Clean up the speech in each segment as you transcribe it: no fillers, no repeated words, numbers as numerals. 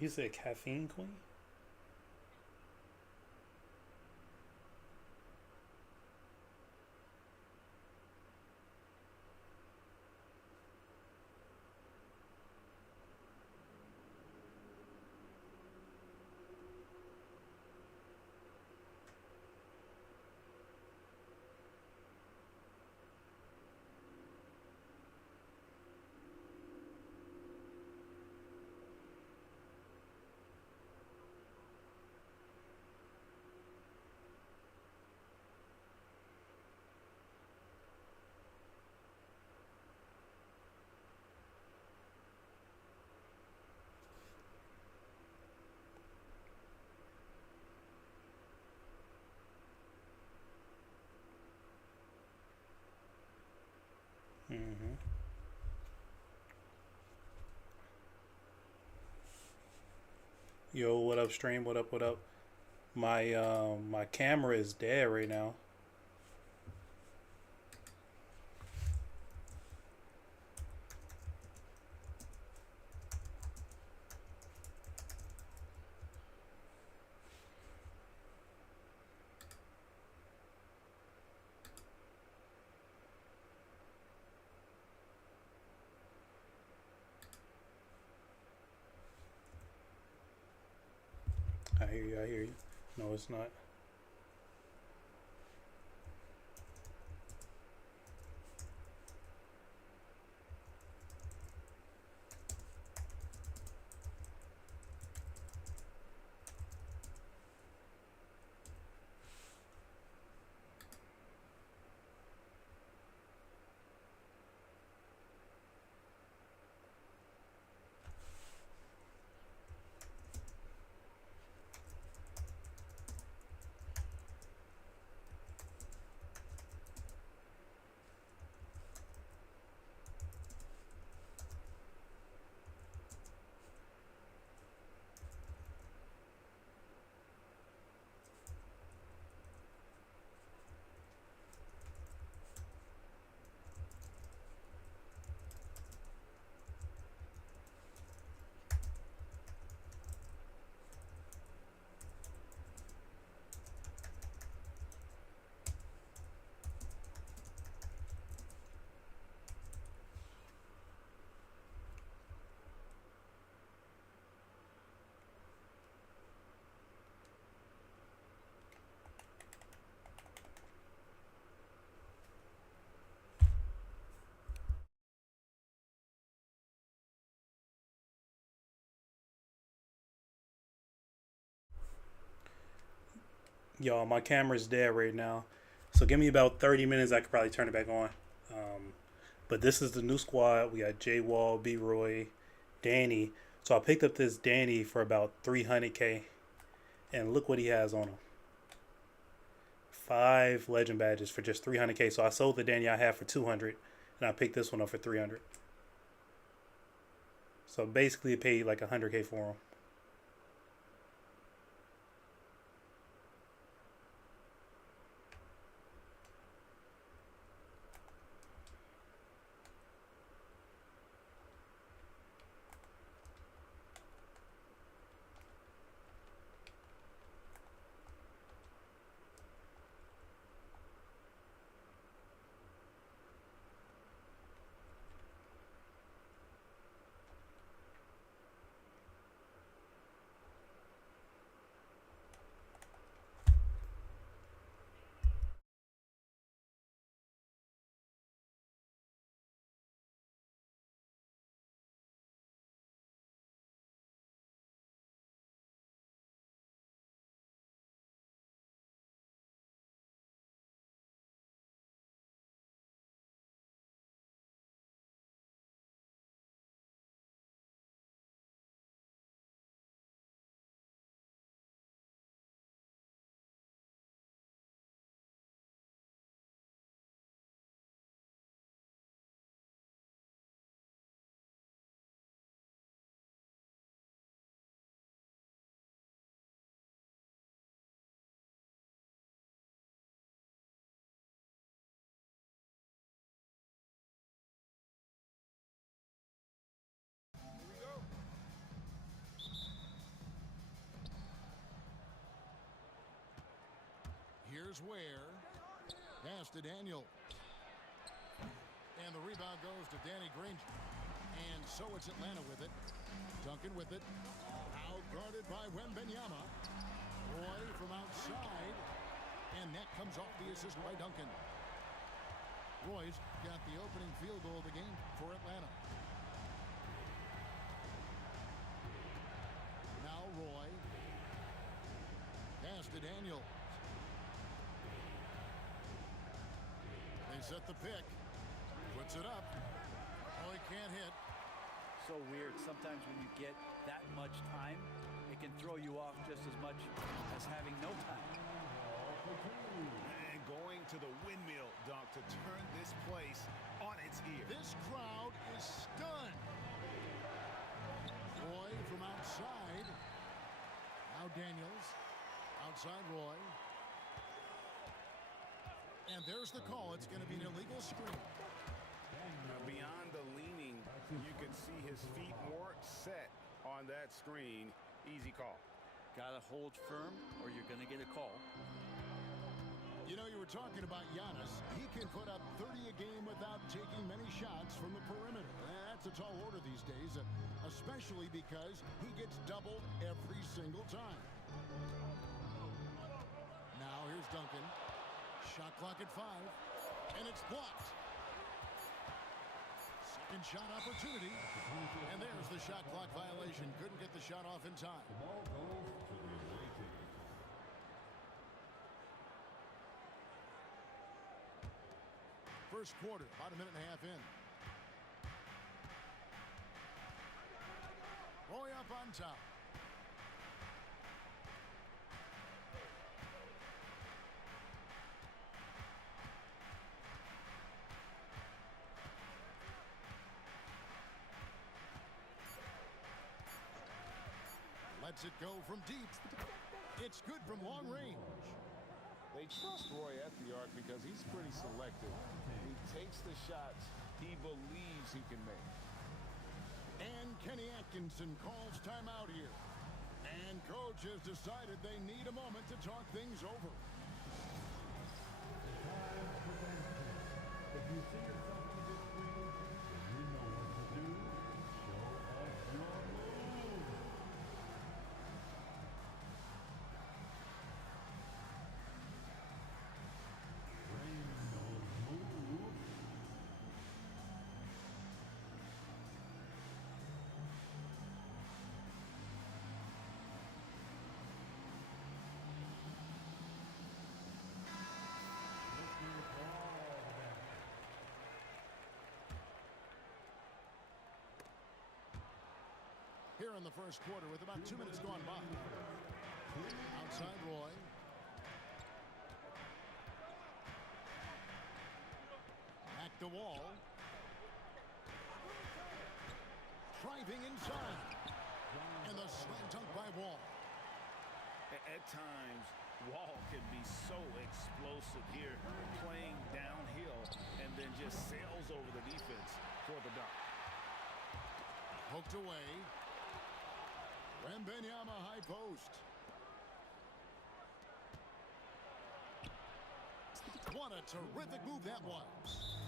You said caffeine queen? Mm-hmm. Yo, what up, stream? What up? What up? My camera is dead right now. I hear you. I hear you. No, it's not. Y'all, my camera's dead right now. So give me about 30 minutes. I could probably turn it back on. Um, but this is the new squad. We got J Wall, B Roy, Danny. So I picked up this Danny for about 300K. And look what he has on him. 5 legend badges for just 300K. So I sold the Danny I have for 200, and I picked this one up for 300. So basically, it paid like 100K for him. Here's Ware. Pass to Daniel. And the rebound goes to Danny Granger. And so it's Atlanta with it. Duncan with it. Out guarded by Wembanyama. Roy from outside. And that comes off the assist by Duncan. Roy's got the opening field goal of the game for Atlanta. Now Roy. Pass to Daniel. They set the pick. Puts it up. Oh, he can't hit. So weird. Sometimes when you get that much time, it can throw you off just as much as having no time. And going to the windmill dunk to turn this place on its ear. This crowd is stunned. Roy from outside. Now Daniels. Outside Roy. And there's the call. It's going to be an illegal screen. Beyond the leaning, you can see his feet more set on that screen. Easy call. Got to hold firm or you're going to get a call. You know, you were talking about Giannis. He can put up 30 a game without taking many shots from the perimeter. That's a tall order these days, especially because he gets doubled every single time. Now here's Duncan. Shot clock at 5, and it's blocked. Second shot opportunity, and there's the shot clock violation. Couldn't get the shot off in time. The ball goes to the away team. First quarter, about a minute and a half in. Roy up on top. Lets it go from deep. It's good from long range. They trust Roy at the arc because he's pretty selective. He takes the shots he believes he can make. And Kenny Atkinson calls timeout here. And coach has decided they need a moment to talk things over. If you see yourself on the screen, then you know what to do. Show us your move. Bring those moves. Here in the first quarter with about 2 minutes gone by. Outside Roy. Back to Wall. Driving inside. And the slam dunk by Wall. At times, Wall can be so explosive here, playing downhill, and then just sails over the defense for the dunk. Poked away. Wembanyama high post. What a terrific move that was.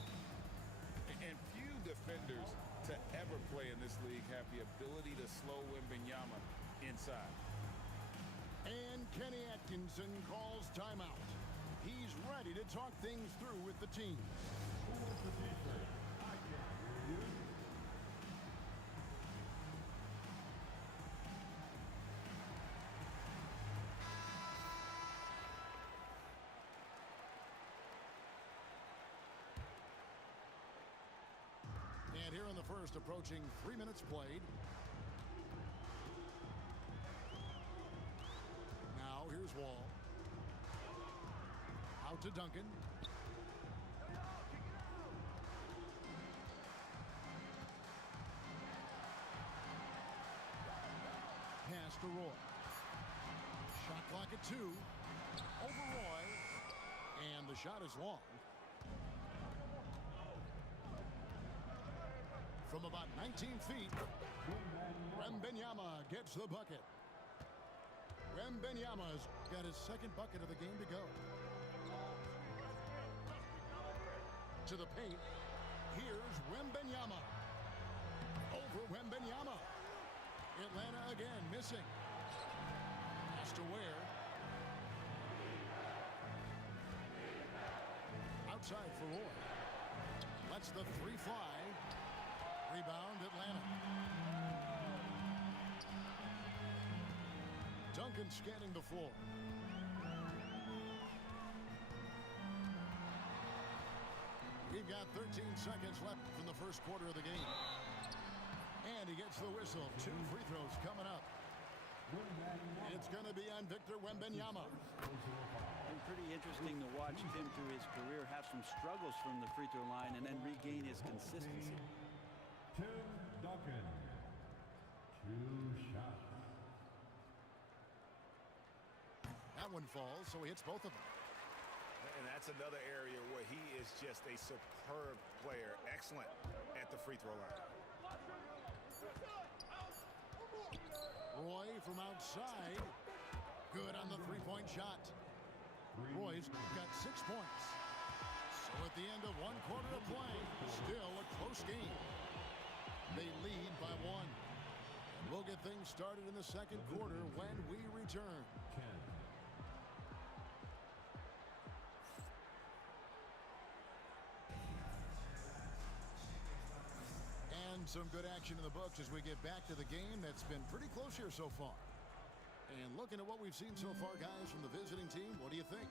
And few defenders to ever play in this league have the ability to slow Wembanyama inside. And Kenny Atkinson calls timeout. He's ready to talk things through with the team. Who wants the defense? I can't hear you. And here in the first, approaching 3 minutes played. Now here's Wall. Out to Duncan. Pass to Roy. Shot clock at 2. Over Roy. And the shot is long. From about 19 feet, Wembanyama gets the bucket. Wembanyama's got his second bucket of the game to go. To the paint. Here's Wembenyama. Over Wembenyama. Atlanta again missing. Pass to Ware. Outside for Roy. Lets the three fly. Rebound Atlanta. Duncan scanning the floor. We've got 13 seconds left in the first quarter of the game. And he gets the whistle. 2 free throws coming up. It's going to be on Victor Wembanyama. Been pretty interesting to watch Tim through his career have some struggles from the free throw line and then regain his consistency. Tim Duncan. 2 shots. That one falls, so he hits both of them. And that's another area where he is just a superb player. Excellent at the free throw line. Roy from outside. Good on the three-point shot. Roy's got 6 points. So at the end of 1 quarter of play, still a close game. They lead by 1. And we'll get things started in the second quarter when we return. 10. And some good action in the books as we get back to the game that's been pretty close here so far. And looking at what we've seen so far, guys, from the visiting team, what do you think?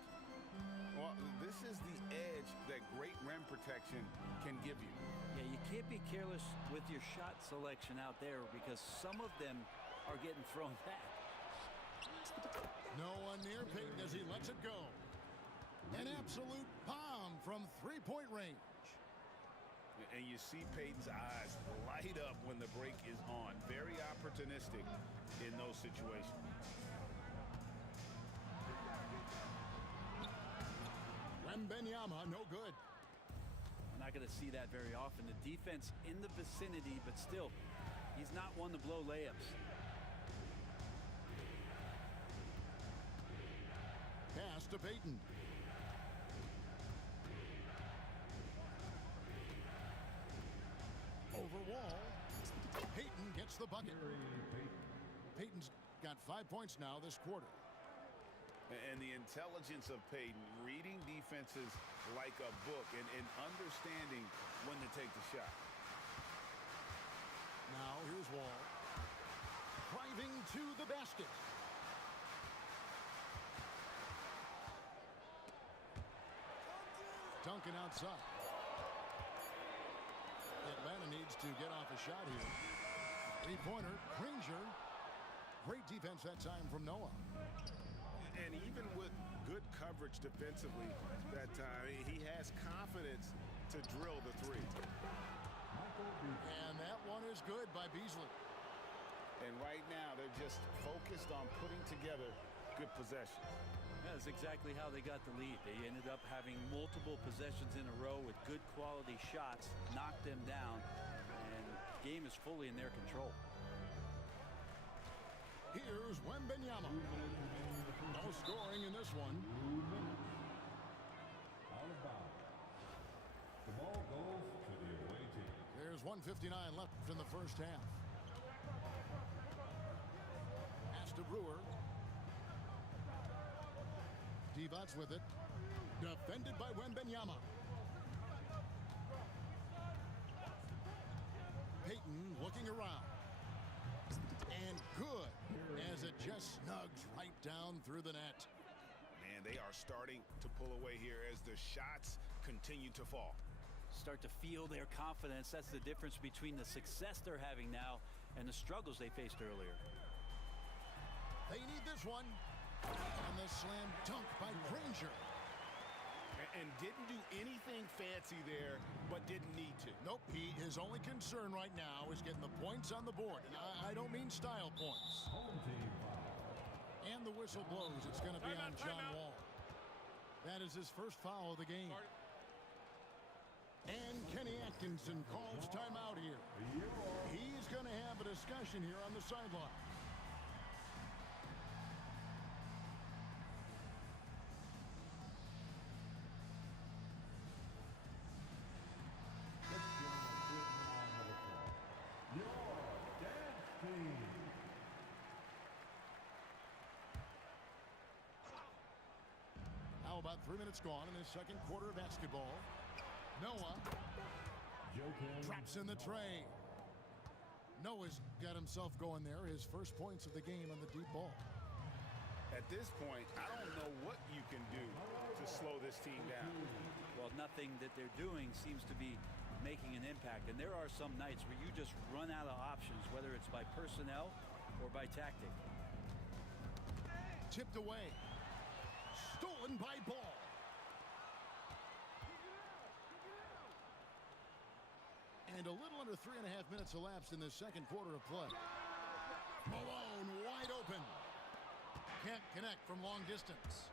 Well, this is the edge that great rim protection can give you. Yeah, you can't be careless with your shot selection out there because some of them are getting thrown back. No one near Payton as he lets it go. An absolute bomb from three-point range. And you see Payton's eyes light up when the break is on. Very opportunistic in those situations. Wembanyama, no good. We're not going to see that very often. The defense in the vicinity, but still, he's not one to blow layups. Pass to Payton. Over Wall. Payton gets the bucket. Payton's got 5 points now this quarter. And the intelligence of Payton, reading defenses like a book and understanding when to take the shot. Now here's Wall. Driving to the basket. Duncan outside. Atlanta needs to get off a shot here. Three-pointer, Granger. Great defense that time from Noah. And even with good coverage defensively that time, he has confidence to drill the three. And that one is good by Beasley. And right now, they're just focused on putting together good possession. That's exactly how they got the lead. They ended up having multiple possessions in a row with good quality shots, knocked them down, and the game is fully in their control. Here's Wembanyama. No scoring in this one. Out of bounds. The ball goes to the away team. There's 1:59 left in the first half. Pass to Brewer. Divac with it. Defended by Wembanyama. Payton looking around. And good as it just snugs right down through the net. Man, they are starting to pull away here as the shots continue to fall. Start to feel their confidence. That's the difference between the success they're having now and the struggles they faced earlier. They need this one. And the slam dunk by Granger. And didn't do anything fancy there, but didn't need to. Nope, his only concern right now is getting the points on the board. And I don't mean style points. Home team foul. And the whistle blows. It's going to be on John Wall. That is his first foul of the game. And Kenny Atkinson calls timeout here. He's going to have a discussion here on the sideline. about 3 minutes gone in this second quarter of basketball. Noah drops in the tray. Noah's got himself going there. His first points of the game on the deep ball. At this point, I don't know what you can do to slow this team down. Well, nothing that they're doing seems to be making an impact. And there are some nights where you just run out of options, whether it's by personnel or by tactic. Tipped away. Stolen by Ball. And a little under 3.5 minutes elapsed in this second quarter of play. Malone wide open. Can't connect from long distance.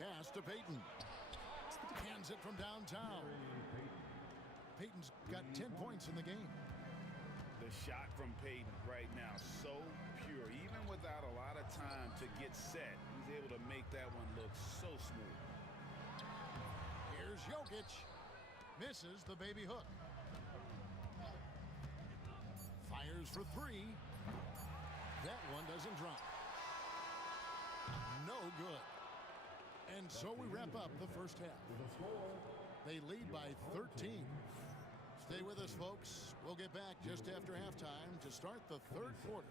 Pass to Payton. Hands it from downtown. Payton's got 10 points in the game. The shot from Payton right now, so pure. Even without a lot of time to get set, he's able to make that one look so smooth. Here's Jokic. Misses the baby hook. Fires for three. That one doesn't drop. No good. And so we wrap up the first half. They lead by 13. Stay with us, folks. We'll get back just after halftime to start the third quarter.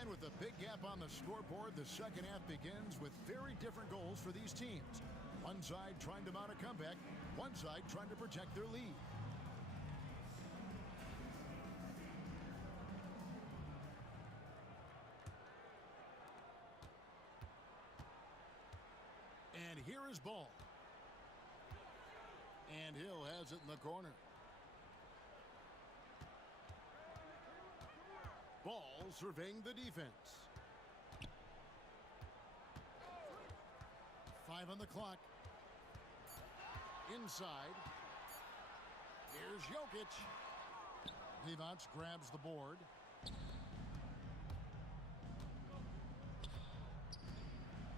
And with a big gap on the scoreboard, the second half begins with very different goals for these teams. One side trying to mount a comeback, one side trying to protect their lead. And here is Ball. And Hill has it in the corner. Ball surveying the defense. 5 on the clock. Inside. Here's Jokic. Levac grabs the board.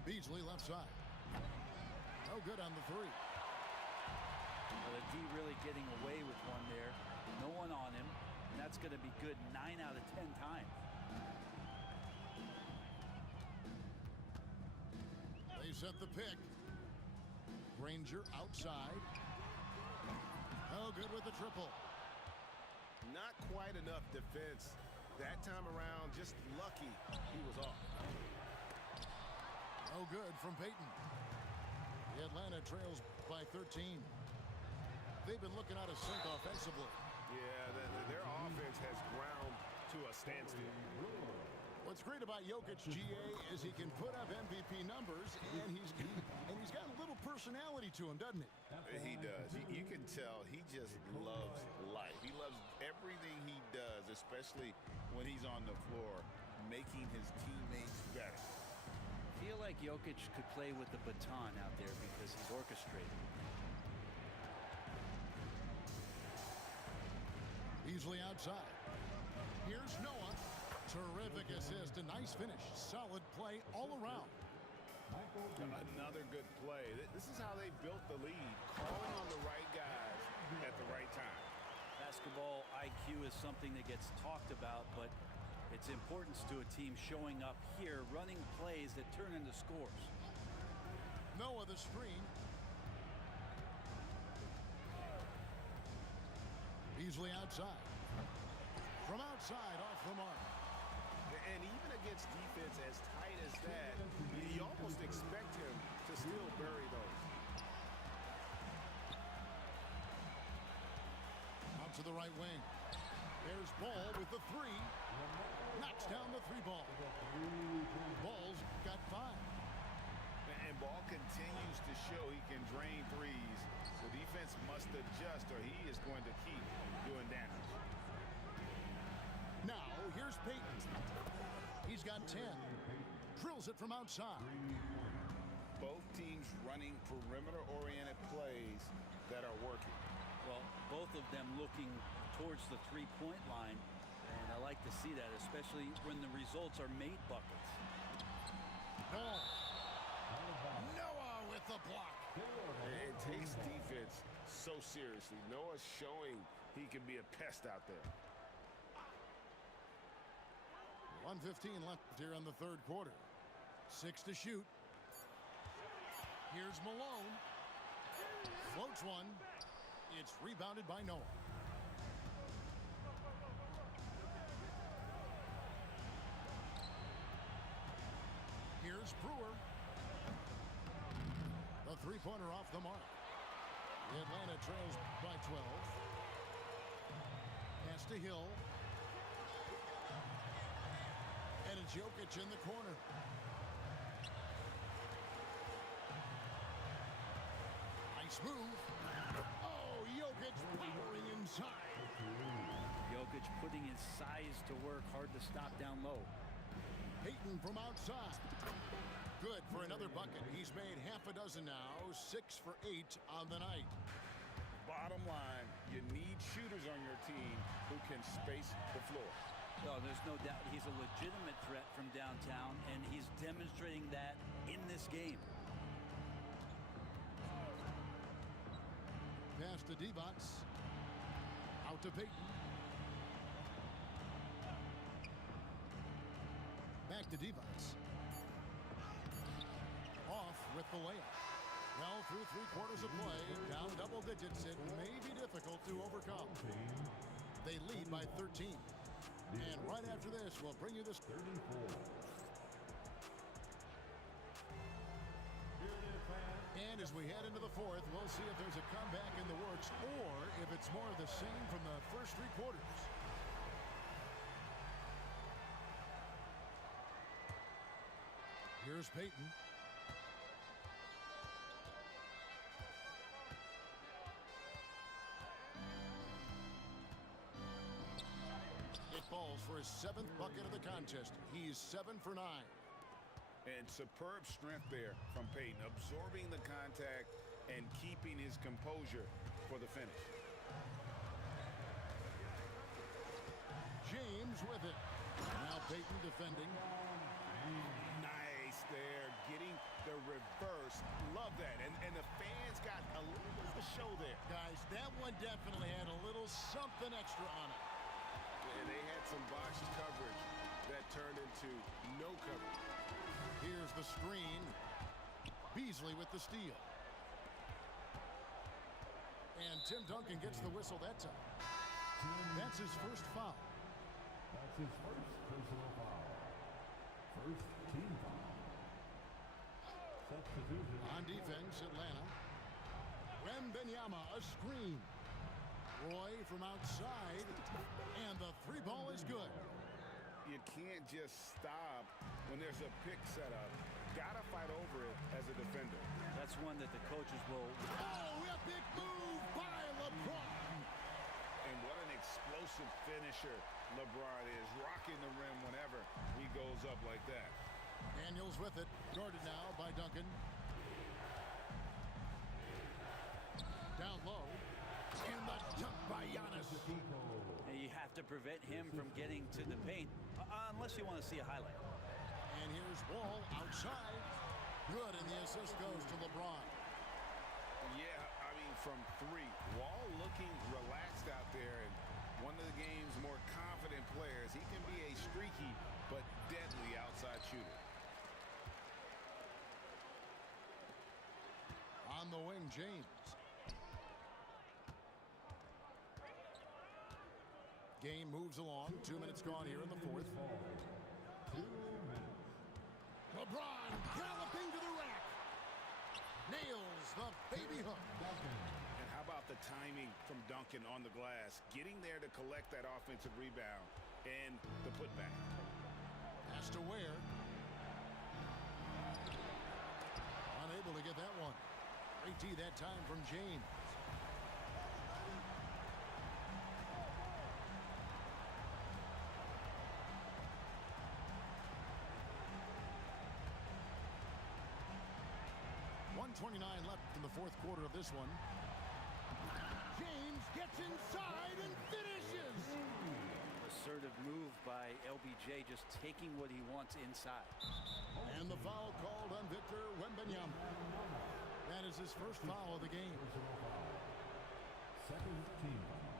Beasley left side. No good on the three. Well, the D really getting away with one there. No one on him. And that's going to be good 9 out of 10 times. They set the pick. Granger outside. No good with the triple. Not quite enough defense that time around. Just lucky he was off. No good from Payton. The Atlanta trails by 13. They've been looking out of sync offensively. Yeah, their offense has ground to a standstill. What's great about Jokic, GA, is he can put up MVP numbers, and he's got a little personality to him, doesn't he? He does. You can tell he just loves life. He loves everything he does, especially when he's on the floor, making his teammates better. I feel like Jokic could play with the baton out there because he's orchestrated. Easily outside. Here's Noah. Terrific assist. A nice finish. Solid play all around. Another good play. This is how they built the lead. Calling on the right guys at the right time. Basketball IQ is something that gets talked about, but its importance to a team showing up here, running plays that turn into scores. Noah the screen. Beasley outside. From outside, off the mark. And even against defense as tight as that, you almost expect him to still bury those. Out to the right wing. There's Ball with the three. Knocks down the three ball. Ball's got 5. And Ball continues to show he can drain threes. The defense must adjust or he is going to keep doing damage. Now, here's Payton. He's got 10. Drills it from outside. Both teams running perimeter-oriented plays that are working. Well, both of them looking towards the three-point line, and I like to see that, especially when the results are made buckets. Ball. Noah with the block. so seriously. Noah's showing he can be a pest out there. 1:15 left here in the third quarter. 6 to shoot. Here's Malone. Floats one. It's rebounded by Noah. Here's Brewer. The three-pointer off the mark. Atlanta trails by 12. Pass to Hill. And it's Jokic in the corner. Nice move. Oh, Jokic powering inside. Jokic putting his size to work, hard to stop down low. Payton from outside. Good for another bucket. He's made half a dozen now. 6 for 8 on the night. Bottom line, you need shooters on your team who can space the floor. No, there's no doubt he's a legitimate threat from downtown, and he's demonstrating that in this game. Pass to Divac. Out to Payton. Back to Divac. Off with the layup. Well, through 3/4 of play, down double digits, it may be difficult to overcome. They lead by 13. And right after this, we'll bring you this 34. And as we head into the fourth, we'll see if there's a comeback in the works or if it's more of the same from the first 3 quarters. Here's Payton. It falls for his 7th bucket of the contest. He's 7 for 9. And superb strength there from Payton, absorbing the contact and keeping his composure for the finish. James with it. Now Payton defending. Nice there, getting the reverse. Love that. And the fans got a little bit of a show there. Guys, that one definitely had a little something extra on it. And they had some botched coverage that turned into no coverage. Here's the screen. Beasley with the steal. And Tim Duncan gets the whistle that time. That's his first foul. That's his first personal foul. First team foul. Substitution. On defense, Atlanta. Wembanyama, a screen. Roy from outside. And the 3-ball is good. You can't just stop when there's a pick set up. Gotta fight over it as a defender. That's one that the coaches will. Oh, a big move by LeBron. And what an explosive finisher LeBron is, rocking the rim whenever he goes up like that. Daniels with it. Guarded now by Duncan. Down low. And the dunk by Giannis. You have to prevent him from getting to the paint, unless you want to see a highlight. And here's Wall outside. Good, and the assist goes to LeBron. Yeah, I mean, from 3. Wall looking relaxed out there, and one of the game's more confident players. He can be a streaky but deadly outside shooter. On the wing, James. Game moves along. 2 minutes gone here in the fourth. 2 minutes. LeBron galloping to the rack. Nails the baby hook. And how about the timing from Duncan on the glass, getting there to collect that offensive rebound and the putback. Pass to Ware. Unable to get that one. Great D that time from James. .129 left in the fourth quarter of this one. James gets inside and finishes. Assertive move by LBJ, just taking what he wants inside. And the foul called on Victor Wembanyama. That is his first foul of the game. Second team foul.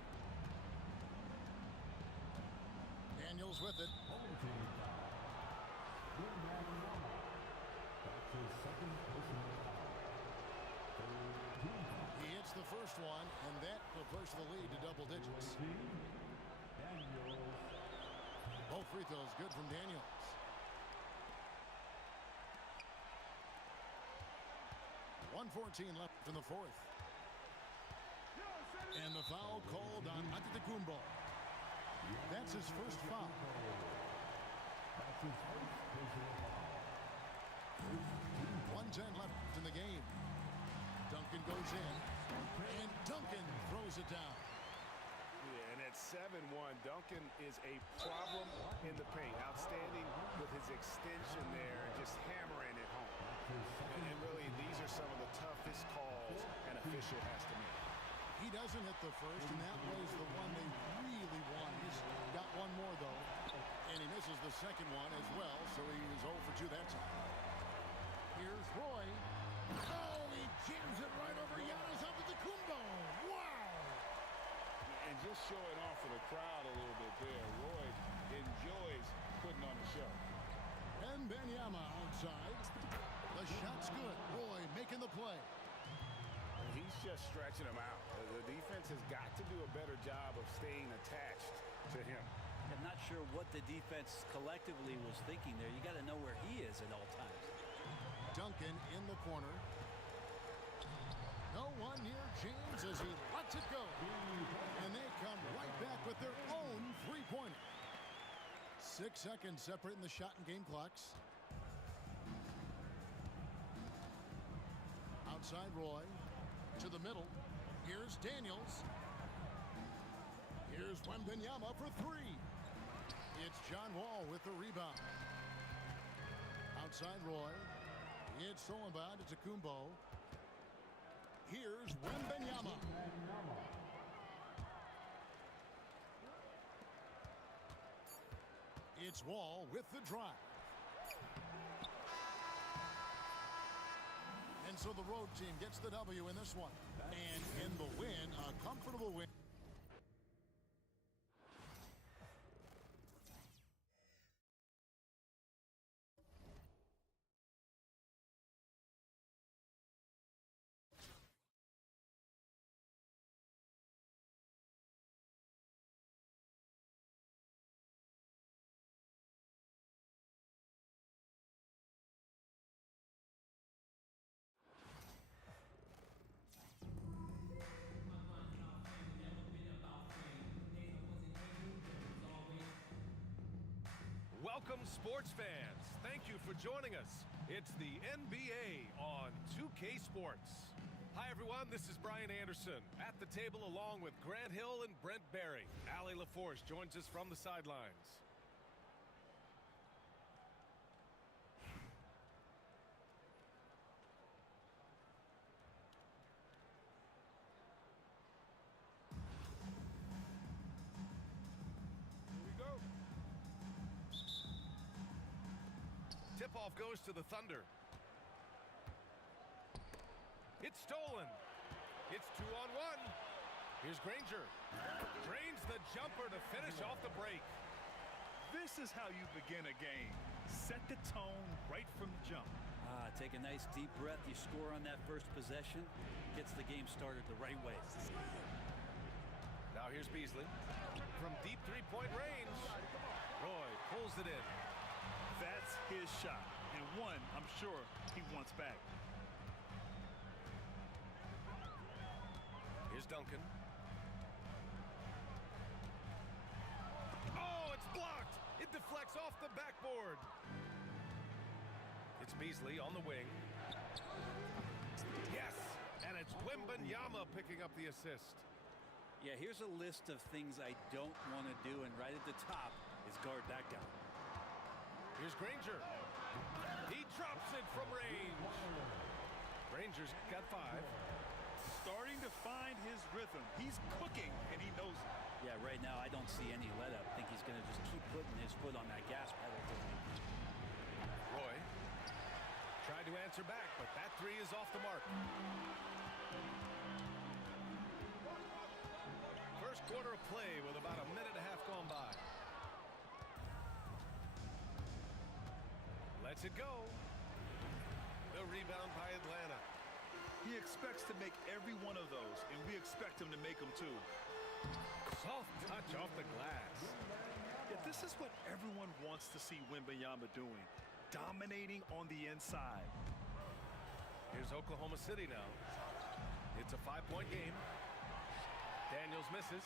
Daniels with it. Home team foul. Wembanyama. That's his second personal foul. Third team foul. He hits the first one, and that will push the lead to double digits. Team Daniels. Both free throws good from Daniels. .114 left in the fourth. And the foul called on Antetokounmpo. That's his first foul. That's his first personal foul. 1:10 left in the game. Duncan goes in, and Duncan throws it down. Yeah, and at 7-1, Duncan is a problem in the paint. Outstanding with his extension there, just hammering it home. And really, these are some of the toughest calls an official has to make. He doesn't hit the first, and that was the one they really won. He's got one more, though, and he misses the second one as well, so he was 0 for 2 that time. Here's Roy. Oh, he jams it right over Giannis Antetokounmpo. Wow! And just showing off for the crowd a little bit there. Roy enjoys putting on the show. Wembanyama outside. The shot's good. Roy making the play. He's just stretching him out. The defense has got to do a better job of staying attached to him. I'm not sure what the defense collectively was thinking there. You got to know where he is at all times. Duncan in the corner. No one near James as he lets it go. And they come right back with their own three-pointer. 6 seconds separating the shot and game clocks. Outside Roy. To the middle. Here's Daniels. Here's Wembanyama for three. It's John Wall with the rebound. Outside Roy. It's stolen by Antetokounmpo. Here's Wembanyama. It's Wall with the drive. And so the road team gets the W in this one. And in the win, a comfortable win. Welcome, sports fans. Thank you for joining us. It's the NBA on 2K Sports. Hi, everyone. This is Brian Anderson at the table along with Grant Hill and Brent Barry. Allie LaForce joins us from the sidelines. Tip-off goes to the Thunder. It's stolen. It's 2-on-1. Here's Granger. Drains the jumper to finish off the break. This is how you begin a game. Set the tone right from the jump. Take a nice deep breath. You score on that first possession. Gets the game started the right way. Now here's Beasley. From deep three-point range. Roy pulls it in. That's his shot, and one I'm sure he wants back. Here's Duncan. Oh, it's blocked. It deflects off the backboard. It's Beasley on the wing. Yes, and it's Wembanyama picking up the assist. Yeah, here's a list of things I don't want to do, and right at the top is guard that guy. Here's Granger. He drops it from range. Granger's got 5. Starting to find his rhythm. He's cooking, and he knows it. Yeah, right now I don't see any let up. I think he's going to just keep putting his foot on that gas pedal. Roy tried to answer back, but that three is off the mark. first quarter of play with about a minute and a half gone by. Lets it go. The rebound by Atlanta. He expects to make every one of those, and we expect him to make them too. Soft touch off the glass. Yeah, this is what everyone wants to see Wembanyama doing, dominating on the inside. Here's Oklahoma City now. It's a 5-point game. Daniels misses.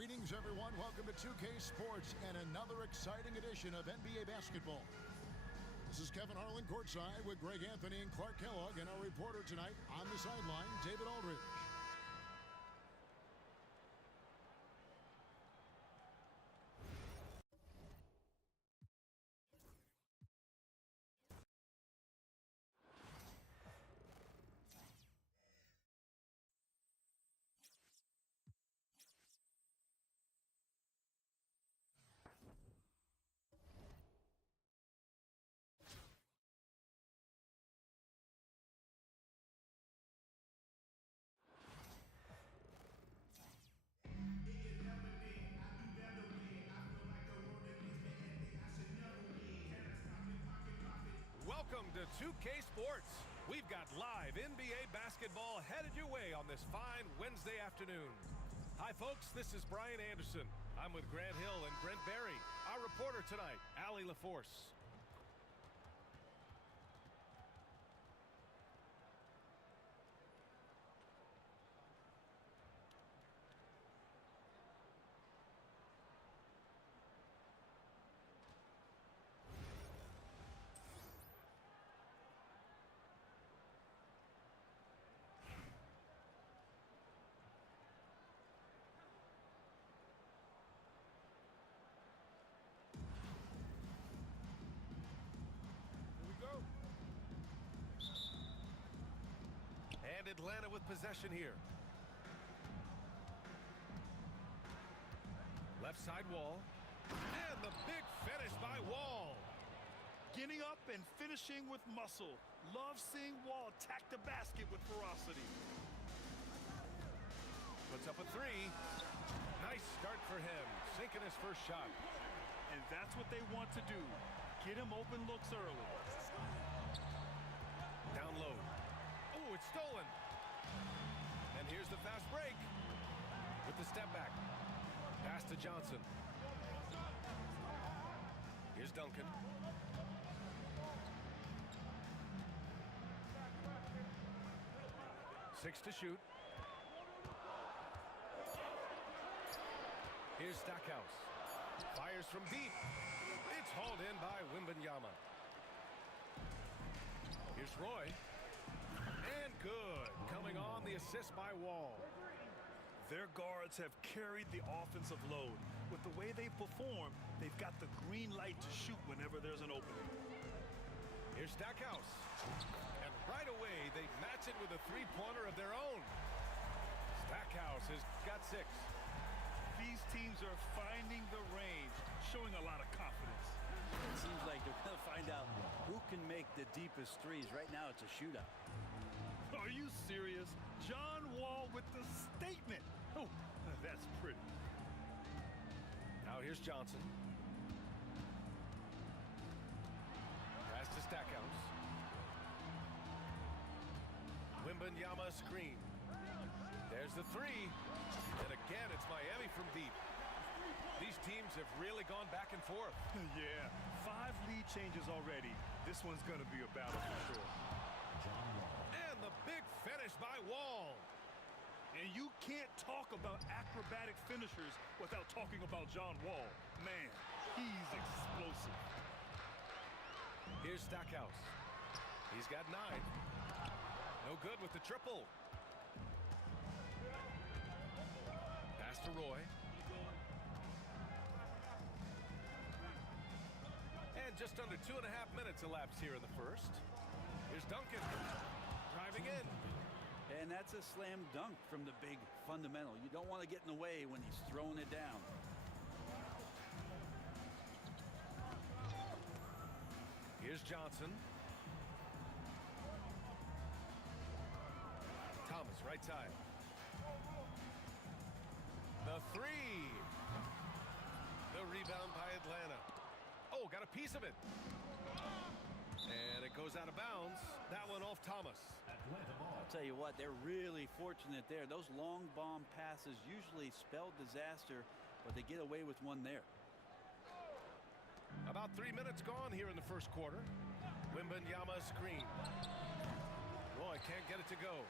Greetings, everyone. Welcome to 2K Sports and another exciting edition of NBA basketball. This is Kevin Harlan courtside with Greg Anthony and Clark Kellogg, and our reporter tonight on the sideline, David Aldridge. Welcome to 2K Sports. We've got live NBA basketball headed your way on this fine Wednesday afternoon. Hi, folks. This is Brian Anderson. I'm with Grant Hill and Brent Berry. Our reporter tonight, Allie LaForce. And Atlanta with possession here. Left side Wall. And the big finish by Wall. Getting up and finishing with muscle. Love seeing Wall attack the basket with ferocity. Puts up a three. Nice start for him. Sinking his first shot. And that's what they want to do. Get him open looks early. Down low. Oh, it's stolen. And here's the fast break with the step back. Pass to Johnson. Here's Duncan. Six to shoot. Here's Stackhouse. Fires from deep. It's hauled in by Wembanyama. Here's Roy. And good. Coming on the assist by Wall. Their guards have carried the offensive load. With the way they've performed, they've got the green light to shoot whenever there's an opening. Here's Stackhouse. And right away, they match it with a three-pointer of their own. Stackhouse has got 6. These teams are finding the range, showing a lot of confidence. It seems like they're going to find out who can make the deepest threes. Right now, it's a shootout. Are you serious? John Wall with the statement. Oh, that's pretty. Now here's Johnson. Pass to Stackhouse. Wembanyama screen. There's the 3. And again, it's Miami from deep. These teams have really gone back and forth. Yeah, 5 lead changes already. This one's going to be a battle for sure. And the big finish by Wall. And you can't talk about acrobatic finishers without talking about John Wall. Man, he's explosive. Here's Stackhouse. He's got 9. No good with the triple. Pass to Roy. And just under 2.5 minutes elapsed here in the first. Here's Duncan driving in. And that's a slam dunk from the big fundamental. You don't want to get in the way when he's throwing it down. Here's Johnson. Thomas, right side. The 3. The rebound by Atlanta. Oh, got a piece of it. And it goes out of bounds. That one off Thomas. I'll tell you what, they're really fortunate there. Those long bomb passes usually spell disaster, but they get away with one there. About 3 minutes gone here in the first quarter. Wembanyama screen. Roy can't get it to go.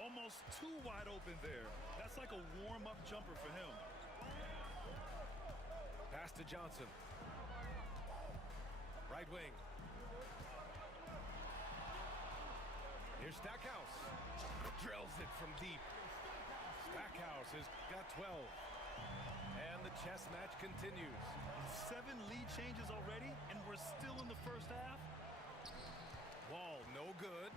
Almost too wide open there. That's like a warm-up jumper for him. Pass to Johnson. Right wing. Here's Stackhouse. Drills it from deep. Stackhouse has got 12. And the chess match continues. 7 lead changes already, and we're still in the first half. Wall, no good.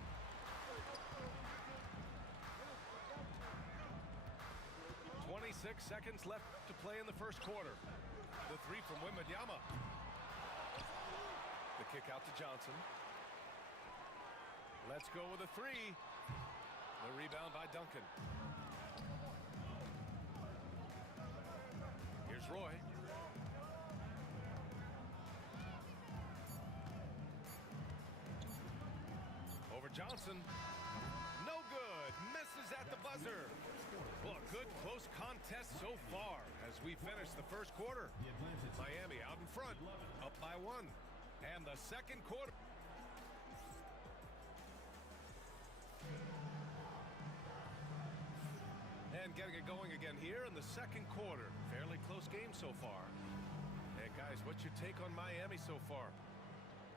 .26 seconds left to play in the first quarter. The 3 from Wembanyama. The kick out to Johnson. Let's go with a 3. The rebound by Duncan. Here's Roy. Over Johnson. No good. Misses at the buzzer. Well, a good close contest so far as we finish the first quarter. Miami out in front, up by 1. And the second quarter. And getting it going again here in the second quarter. Fairly close game so far. Hey, guys, what's your take on Miami so far?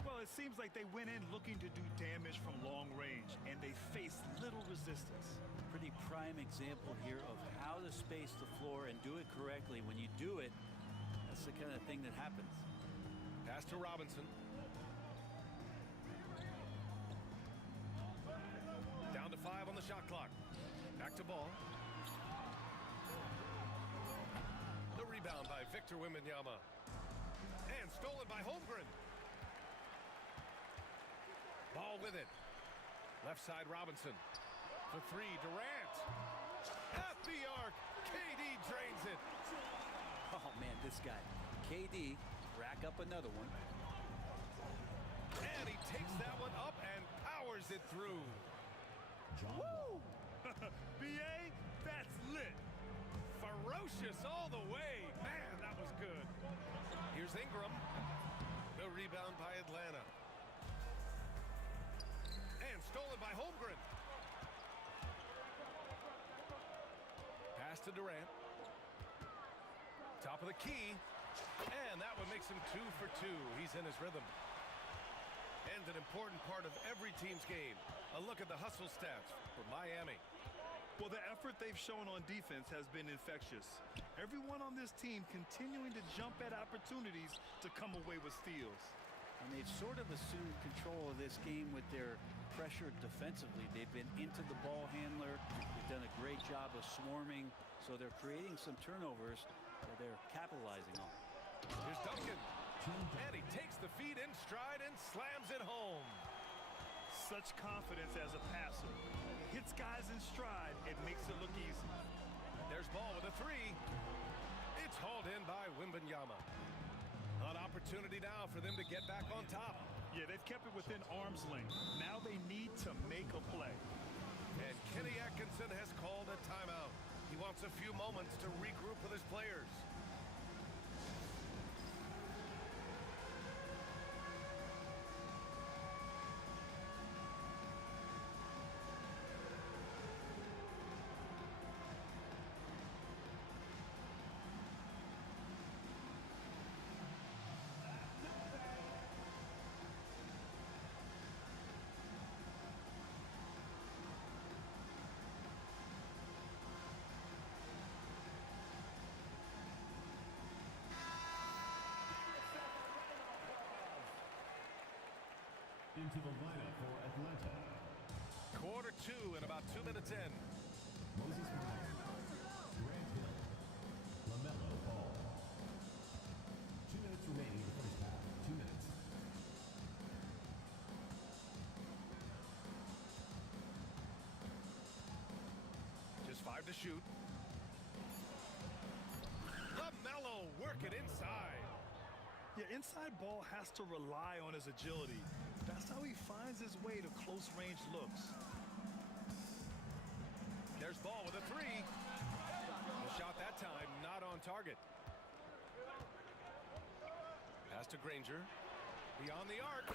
Well, it seems like they went in looking to do damage from long range, and they faced little resistance. Pretty prime example here of how to space the floor and do it correctly. When you do it, that's the kind of thing that happens. Pass to Robinson. Down to 5 on the shot clock. Back to Ball. The rebound by Victor Wembanyama. And stolen by Holmgren. Ball with it. Left side Robinson. For 3, Durant. At the arc. KD drains it. Oh, man, this guy. KD, rack up another one. And he takes that one up and powers it through. Woo! BA, that's lit. Ferocious all the way. Man, that was good. Here's Ingram. The rebound by Atlanta. And stolen by Holmgren. Pass to Durant. Top of the key. And that one makes him 2 for 2. He's in his rhythm. And an important part of every team's game. A look at the hustle stats for Miami. Well, the effort effort they've shown on defense has been infectious. Everyone on this team continuing to jump at opportunities to come away with steals. And they've sort of assumed control of this game with their pressure defensively. They've been into the ball handler. They've done a great job of swarming. So they're creating some turnovers that they're capitalizing on. Here's Duncan. And he takes the feed in stride and slams it home. Such confidence as a passer. He hits guys in stride. It makes it look easy. There's Ball with a three. It's hauled in by Wembanyama. An opportunity now for them to get back on top. Yeah, they've kept it within arm's length. Now they need to make a play. And Kenny Atkinson has called a timeout. He wants a few moments to regroup with his players. Into the lineup for Atlanta. Quarter two and about 2 minutes in. Moses Brown, Grant Hill, LaMelo Ball. 2 minutes remaining in the first half. 2 minutes. Just 5 to shoot. LaMelo working inside. Yeah, inside Ball has to rely on his agility. That's how he finds his way to close-range looks. There's Ball with a three. The shot that time not on target. Pass to Granger. Beyond the arc.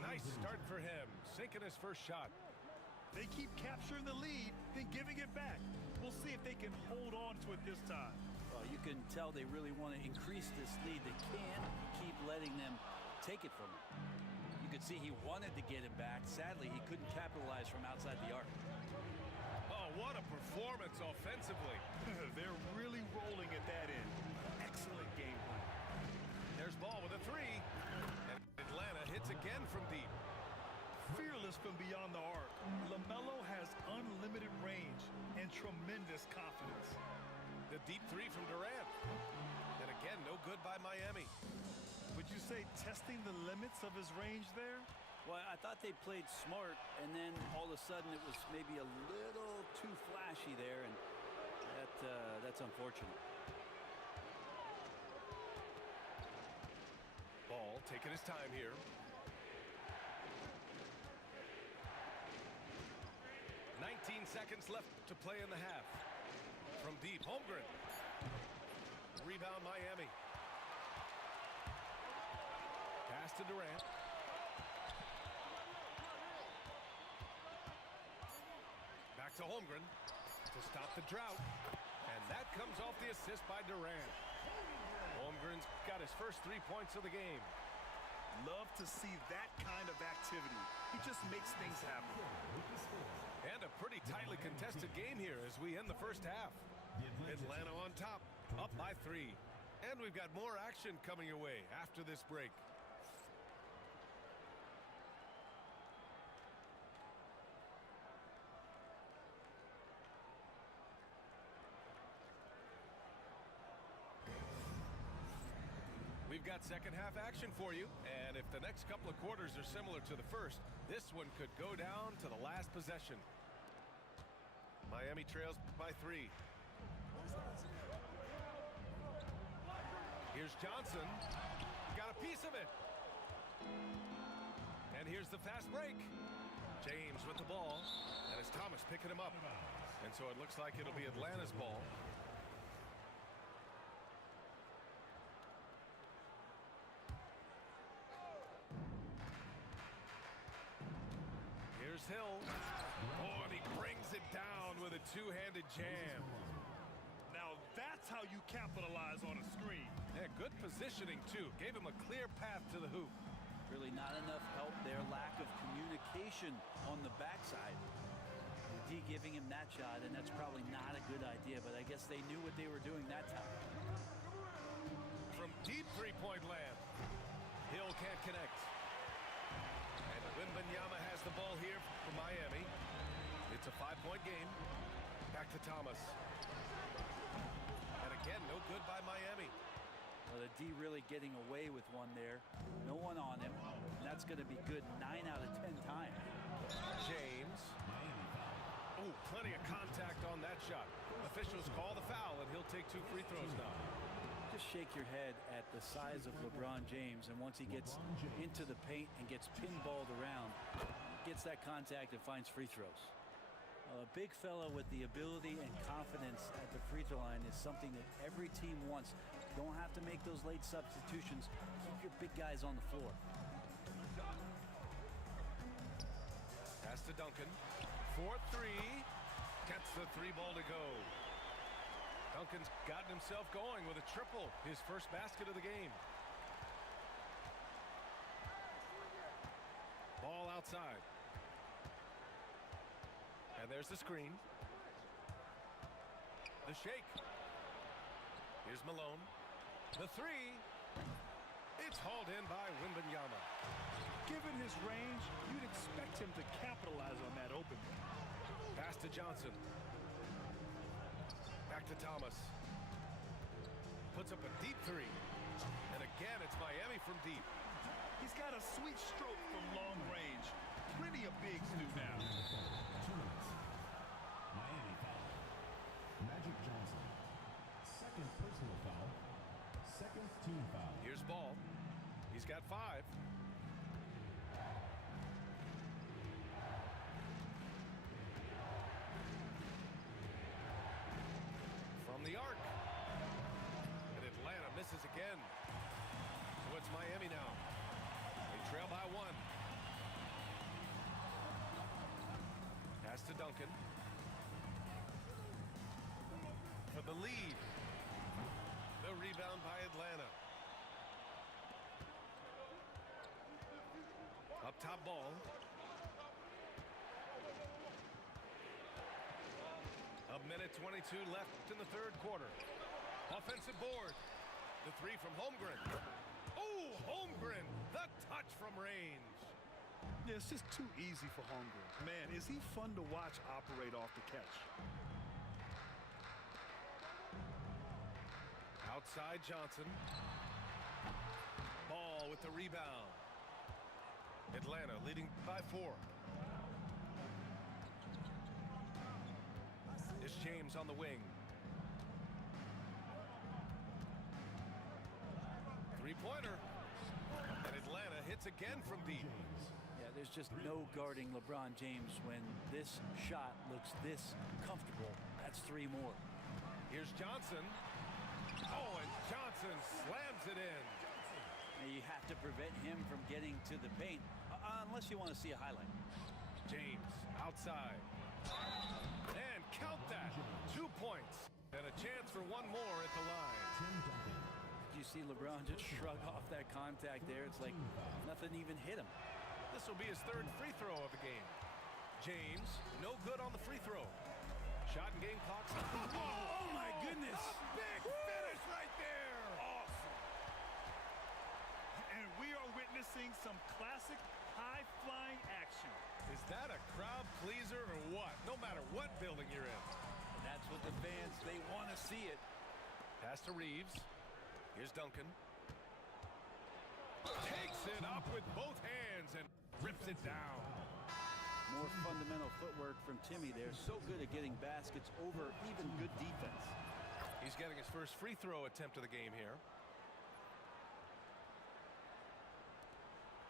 Nice start for him. Sinking his first shot. They keep capturing the lead, then giving it back. We'll see if they can hold on to it this time. Well, you can tell they really want to increase this lead. They can't keep letting them take it from him. You could see he wanted to get it back. Sadly, he couldn't capitalize from outside the arc. Oh, what a performance offensively. They're really rolling at that end. Excellent game plan. There's Ball with a three. And Atlanta hits again from deep. Fearless from beyond the arc, LaMelo has unlimited range and tremendous confidence. The deep three from Durant. And again, no good by Miami. Would you say testing the limits of his range there? Well, I thought they played smart, and then all of a sudden it was maybe a little too flashy there, and that's unfortunate. Ball taking his time here. "19 seconds left to play in the half." From deep, Holmgren. Rebound Miami. Pass to Durant. Back to Holmgren to stop the drought. And that comes off the assist by Durant. Holmgren's got his first 3 points of the game. Love to see that kind of activity. He just makes things happen. And a pretty tightly contested game here as we end the first half. Atlanta on top, up by 3. And we've got more action coming your way after this break. We've got second half action for you, and if the next couple of quarters are similar to the first, this one could go down to the last possession. Miami trails by 3. Here's Johnson. Got a piece of it. And here's the fast break. James with the ball, and it's Thomas picking him up. And so it looks like it'll be Atlanta's ball. Here's Hill. Oh, and he brings it down with a two-handed jam. Now that's how you capitalize on a screen. Yeah, good positioning, too. Gave him a clear path to the hoop. Really not enough help there. Lack of communication on the backside. The D giving him that shot, and that's probably not a good idea, but I guess they knew what they were doing that time. From deep three-point land. Hill can't connect. And Wembanyama has the ball here for Miami. It's a 5-point game. Back to Thomas. And again, no good by Miami. Well, the D really getting away with one there. No one on him. And that's going to be good 9 out of 10 times. James. Oh, plenty of contact on that shot. Officials call the foul, and he'll take 2 free throws now. Just shake your head at the size of LeBron James, and once he gets into the paint and gets pinballed around, gets that contact and finds free throws. A big fella with the ability and confidence at the free throw line is something that every team wants. You don't have to make those late substitutions. Keep your big guys on the floor. Pass to Duncan. 4-3. Gets the 3-ball to go. Duncan's gotten himself going with a triple. His first basket of the game. Ball outside. And there's the screen. The shake. Here's Malone. The 3. It's hauled in by Wembanyama. Given his range, you'd expect him to capitalize on that opening. Pass to Johnson. Back to Thomas. Puts up a deep 3. And again, it's Miami from deep. He's got a sweet stroke from long range. Plenty of bigs do now. 2 minutes. Miami foul. Magic Johnson. Second personal foul. Second team foul. Here's Ball. He's got 5. From the arc. And Atlanta misses again. So it's Miami now. They trail by 1. Pass to Duncan. For the lead. The rebound by Atlanta. Up top Ball. A minute 22 left in the 3rd quarter. Offensive board. The 3 from Holmgren. Oh, Holmgren. The touch from range. Yeah, it's just too easy for Holmgren. Man, is he fun to watch operate off the catch. Outside Johnson. Ball with the rebound. Atlanta leading by 4. It's James on the wing. 3-pointer. And Atlanta hits again from deep. Yeah, there's just no guarding LeBron James when this shot looks this comfortable. That's 3 more. Here's Johnson. Oh, and Johnson slams it in. Now you have to prevent him from getting to the paint unless you want to see a highlight. James outside. And count that. 2 points. And a chance for 1 more at the line. You see LeBron just shrug off that contact there. It's like nothing even hit him. This will be his 3rd free throw of the game. James, no good on the free throw. Shot and game clock. Oh my goodness. A big finish right there. Awesome. And we are witnessing some classic high-flying action. Is that a crowd pleaser or what? No matter what building you're in. And that's what the fans, they want to see it. Pass to Reeves. Here's Duncan. Takes it up with both hands and rips it down. More fundamental footwork from Timmy there. So good at getting baskets over even good defense. He's getting his first free throw attempt of the game here.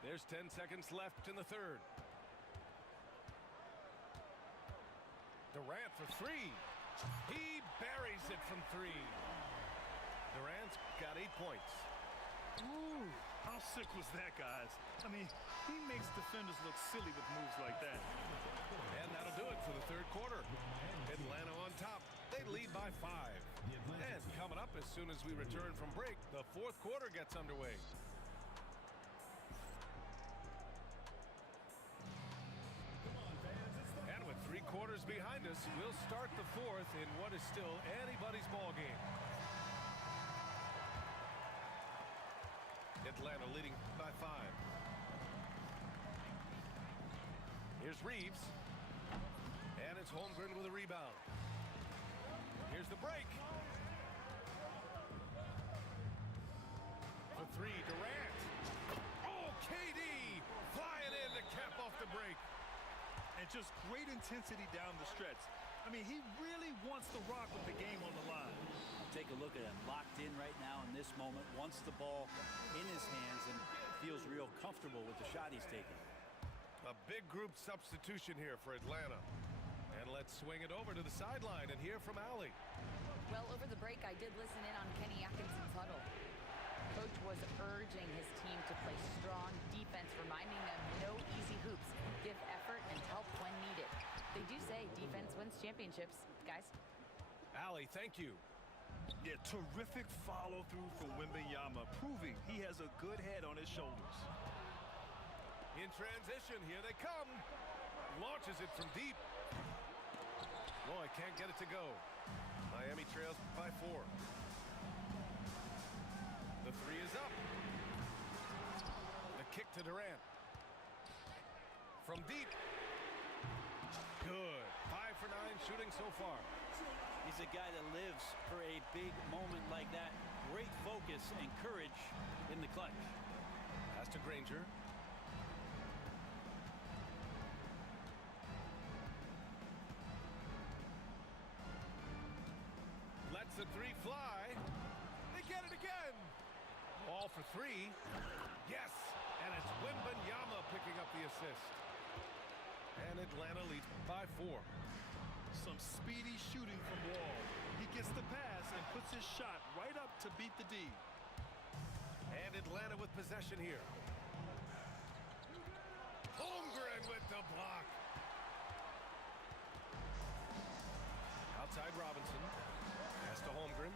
There's 10 seconds left in the 3rd. Durant for 3. He buries it from 3. Durant's got 8 points. Ooh, how sick was that, guys? I mean, he makes defenders look silly with moves like that. And that'll do it for the 3rd quarter. Atlanta on top. They lead by 5. And coming up as soon as we return from break, the 4th quarter gets underway. And with 3 quarters behind this will start the fourth in what is still anybody's ball game. Atlanta leading by 5. Here's Reeves. And it's Holmgren with a rebound. Here's the break. For 3, Durant. Oh, KD flying in to cap off the break. And just great intensity down the stretch. I mean, he really wants to rock with the game on the line. Take a look at him, locked in right now in this moment, wants the ball in his hands and feels real comfortable with the shot he's taking. A big group substitution here for Atlanta. And let's swing it over to the sideline and hear from Allie. Well, over the break, I did listen in on Kenny Atkinson's huddle. Coach was urging his team to play strong defense, reminding them no easy hoops, give effort, and help when needed. They do say defense wins championships, guys. Allie, thank you. Yeah, terrific follow-through from Wembanyama, proving he has a good head on his shoulders. In transition, here they come. Launches it from deep. Roy can't get it to go. Miami trails by 4. The 3 is up. The kick to Durant. From deep. Good. 5 for 9 shooting so far. He's a guy that lives for a big moment like that. Great focus and courage in the clutch. Pass to Granger. Lets the 3 fly. They get it again. All for 3. Yes. And it's Wembanyama picking up the assist. And Atlanta leads by 4. Some speedy shooting from Wall. He gets the pass and puts his shot right up to beat the D. And Atlanta with possession here. Holmgren with the block. Outside Robinson. Pass to Holmgren.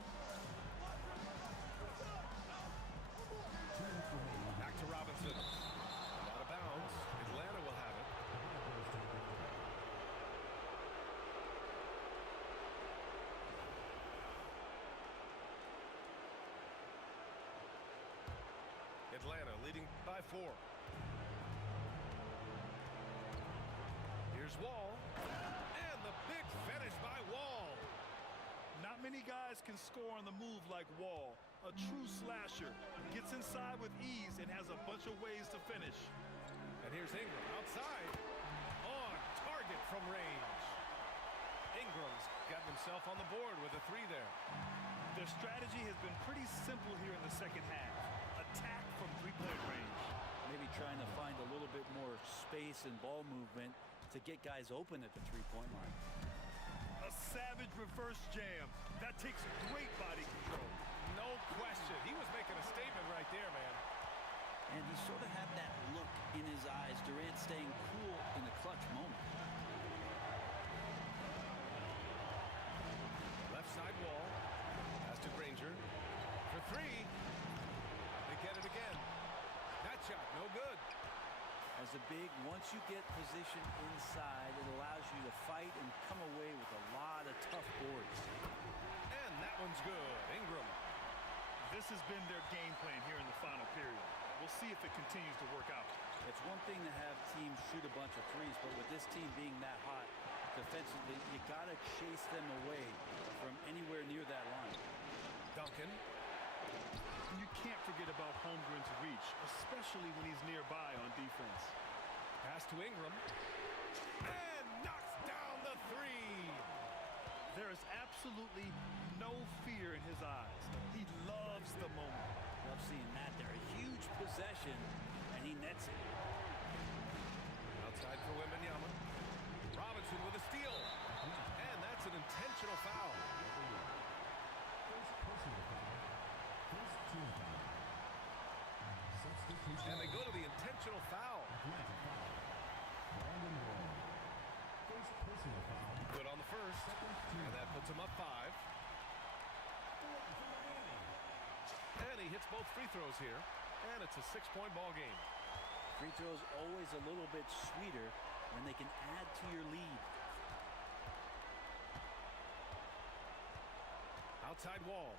Back to Robinson. Out of bounds. Atlanta will have it. Atlanta leading by 4. Here's Wall. And the big finish by Wall. Not many guys can score on the move like Wall. A true slasher. Gets inside with ease and has a bunch of ways to finish. And here's Ingram outside. On target from range. Ingram's gotten himself on the board with a 3 there. Their strategy has been pretty simple here in the second half. Attack from three-point range. Maybe trying to find a little bit more space and ball movement to get guys open at the three-point line. A savage reverse jam. That takes great body control. No question. He was making a statement right there, man. And he sort of had that look in his eyes. Durant staying cool in the clutch moment. Left side Wall. Pass to Granger. For 3. They get it again. That shot, no good. As a big, once you get position inside, it allows you to fight and come away with a lot of tough boards. And that one's good. Ingram. This has been their game plan here in the final period. We'll see if it continues to work out. It's one thing to have teams shoot a bunch of threes, but with this team being that hot defensively, you got to chase them away from anywhere near that line. Duncan. And you can't forget about Holmgren's reach, especially when he's nearby on defense. Pass to Ingram. And knocks down the 3. There is absolutely no fear in his eyes. He loves the moment. Love seeing that there. A huge possession, and he nets it. Outside for Wembanyama. Robinson with a steal. And that's an intentional foul. First personal foul. First team foul. Substitution. And they go to the intentional foul. Atlanta foul. Brandon Wall. First personal foul. Good on the first. And that puts him up 5. And he hits both free throws here. And it's a 6-point ball game. Free throws always a little bit sweeter when they can add to your lead. outside Wall.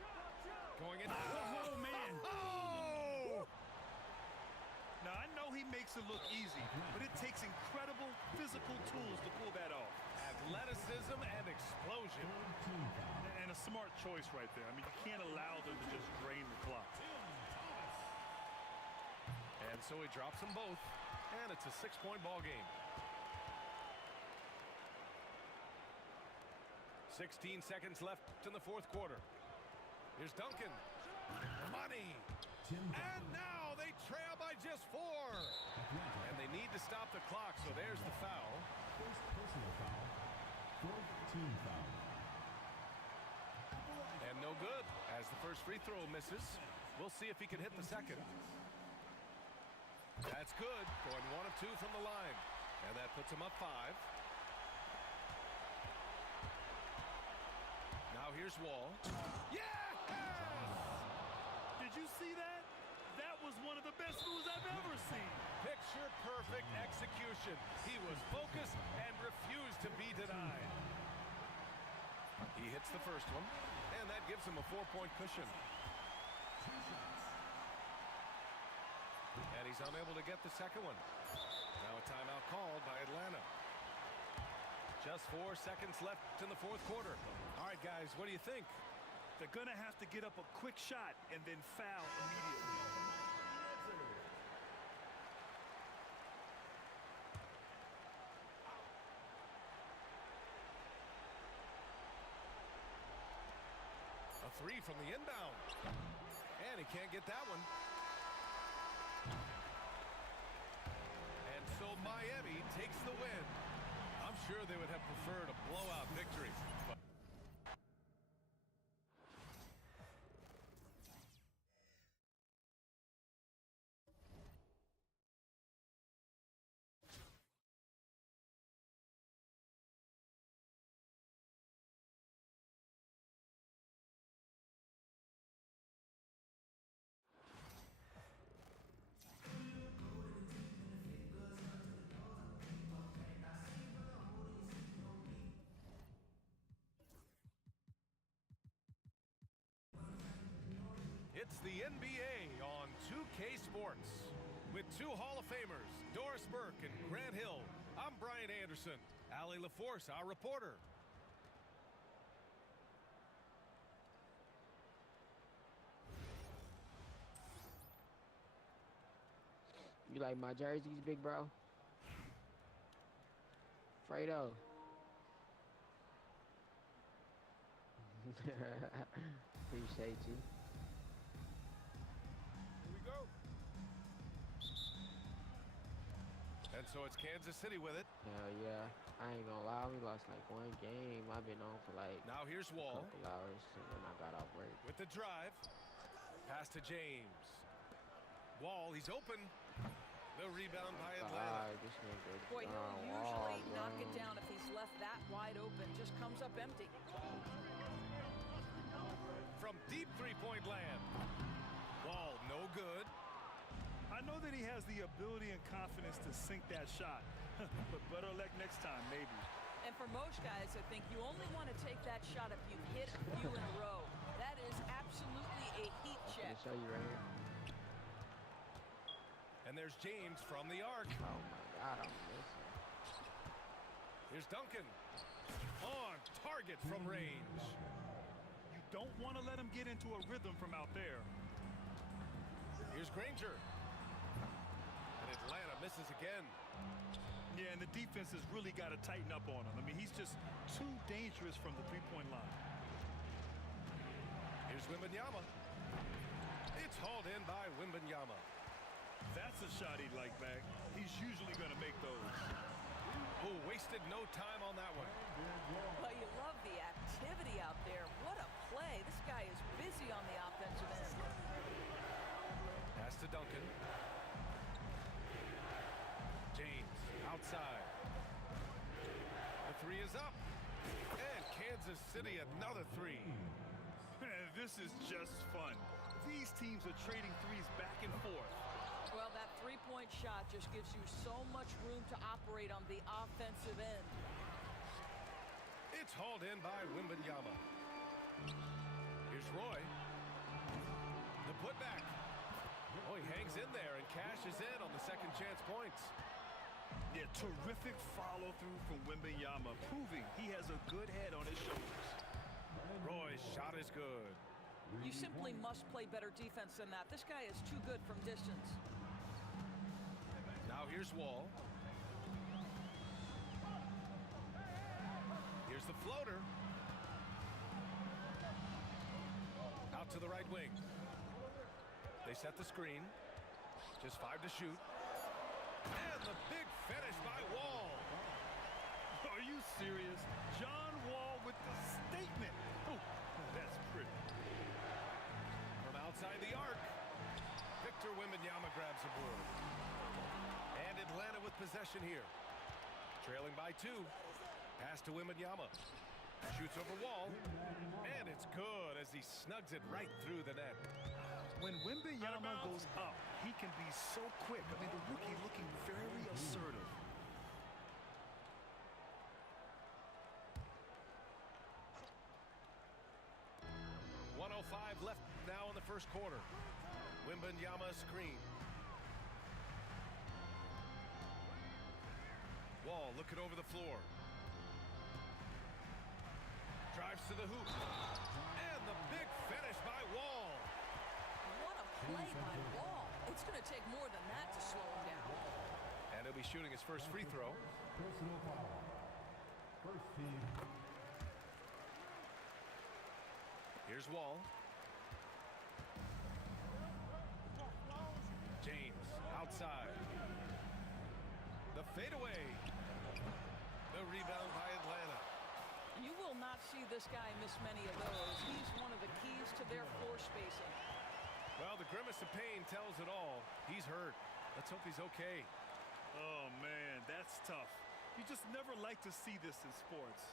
Going in. Oh, man. Oh! Now, I know he makes it look easy, but it takes incredible physical tools to pull that off. Athleticism and explosion. And a smart choice right there. I mean, you can't allow them to just drain the clock. And so he drops them both, and it's a 6-point ball game. 16 seconds left in the fourth quarter. Here's Duncan. Money. And now they trail by just 4. And they need to stop the clock, so there's the foul. First personal foul. Fourth team foul. And no good, as the first free throw misses. We'll see if he can hit the second. That's good, going 1 of 2 from the line. And that puts him up 5. Now here's Wall. Yes! Did you see that? That was one of the best moves I've ever seen. Picture perfect execution. He was focused and refused to be denied. He hits the first one, and that gives him a 4-point cushion. And he's unable to get the second one. Now a timeout called by Atlanta. Just 4 seconds left in the fourth quarter. All right, guys, what do you think? They're going to have to get up a quick shot and then foul immediately. A 3 from the inbound. And he can't get that one. And so Miami takes the win. I'm sure they would have preferred a blowout victory. But it's the NBA on 2K Sports. With 2 Hall of Famers, Doris Burke and Grant Hill, I'm Brian Anderson. Allie LaForce, our reporter. You like my jerseys, big bro? Fredo. Appreciate you. Here we go. And so it's Kansas City with it. Hell yeah. I ain't gonna lie, we lost like 1 game. I've been on for like Now here's a Wall couple hours when I got off work. with the drive. Pass to James. Wall, he's open. The rebound by Atlanta. This nigga. Boy, he'll usually knock it down if he's left that wide open. Just comes up empty. From deep 3-point land. Wall, no good. I know that he has the ability and confidence to sink that shot, but better luck next time, maybe. And for most guys, I think you only want to take that shot if you've hit a few in a row. That is absolutely a heat Let check. me show you right here. And there's James from the arc. Oh my God, I'm missing. Here's Duncan. On target from range. You don't want to let him get into a rhythm from out there. Here's Granger. And Atlanta misses again. Yeah, and the defense has really got to tighten up on him. I mean, he's just too dangerous from the 3-point line. Here's Wembanyama. It's hauled in by Wembanyama. That's a shot he'd like back. He's usually going to make those. Oh, wasted no time on that one. Well, you love the activity out there. What a play. This guy is busy on the offensive end. Pass to Duncan. James outside. The 3 is up. And Kansas City another 3. This is just fun. These teams are trading threes back and forth. Well, that 3-point shot just gives you so much room to operate on the offensive end. It's hauled in by Wembanyama. Here's Roy. The putback. Oh, he hangs in there and cashes in on the second chance points. Yeah, terrific follow-through from Wembanyama, proving he has a good head on his shoulders. Roy's shot is good. You simply must play better defense than that. This guy is too good from distance. Now here's Wall. Here's the floater. Out to the right wing. They set the screen. Just 5 to shoot. And the big finish by Wall. Are you serious? John Wall with the statement. Oh, that's pretty. From outside the arc, Victor Wembanyama grabs the board. And Atlanta with possession here. Trailing by 2. Pass to Wembanyama. Shoots over Wall. And it's good as he snugs it right through the net. When Wembanyama goes up, he can be so quick. I mean, the rookie looking very assertive. .105 left now in the first quarter. Wembanyama screen. Wall looking over the floor. Drives to the hoop. And the big finish by Wall. What a play by Wall. It's going to take more than that to slow him down. And he'll be shooting his first free throw. Personal foul. First team. Here's Wall. James outside. The fadeaway. The rebound by Atlanta. You will not see this guy miss many of those. He's one of the keys to their floor spacing. Well, the grimace of pain tells it all. He's hurt. Let's hope he's okay. Oh, man, that's tough. You just never like to see this in sports.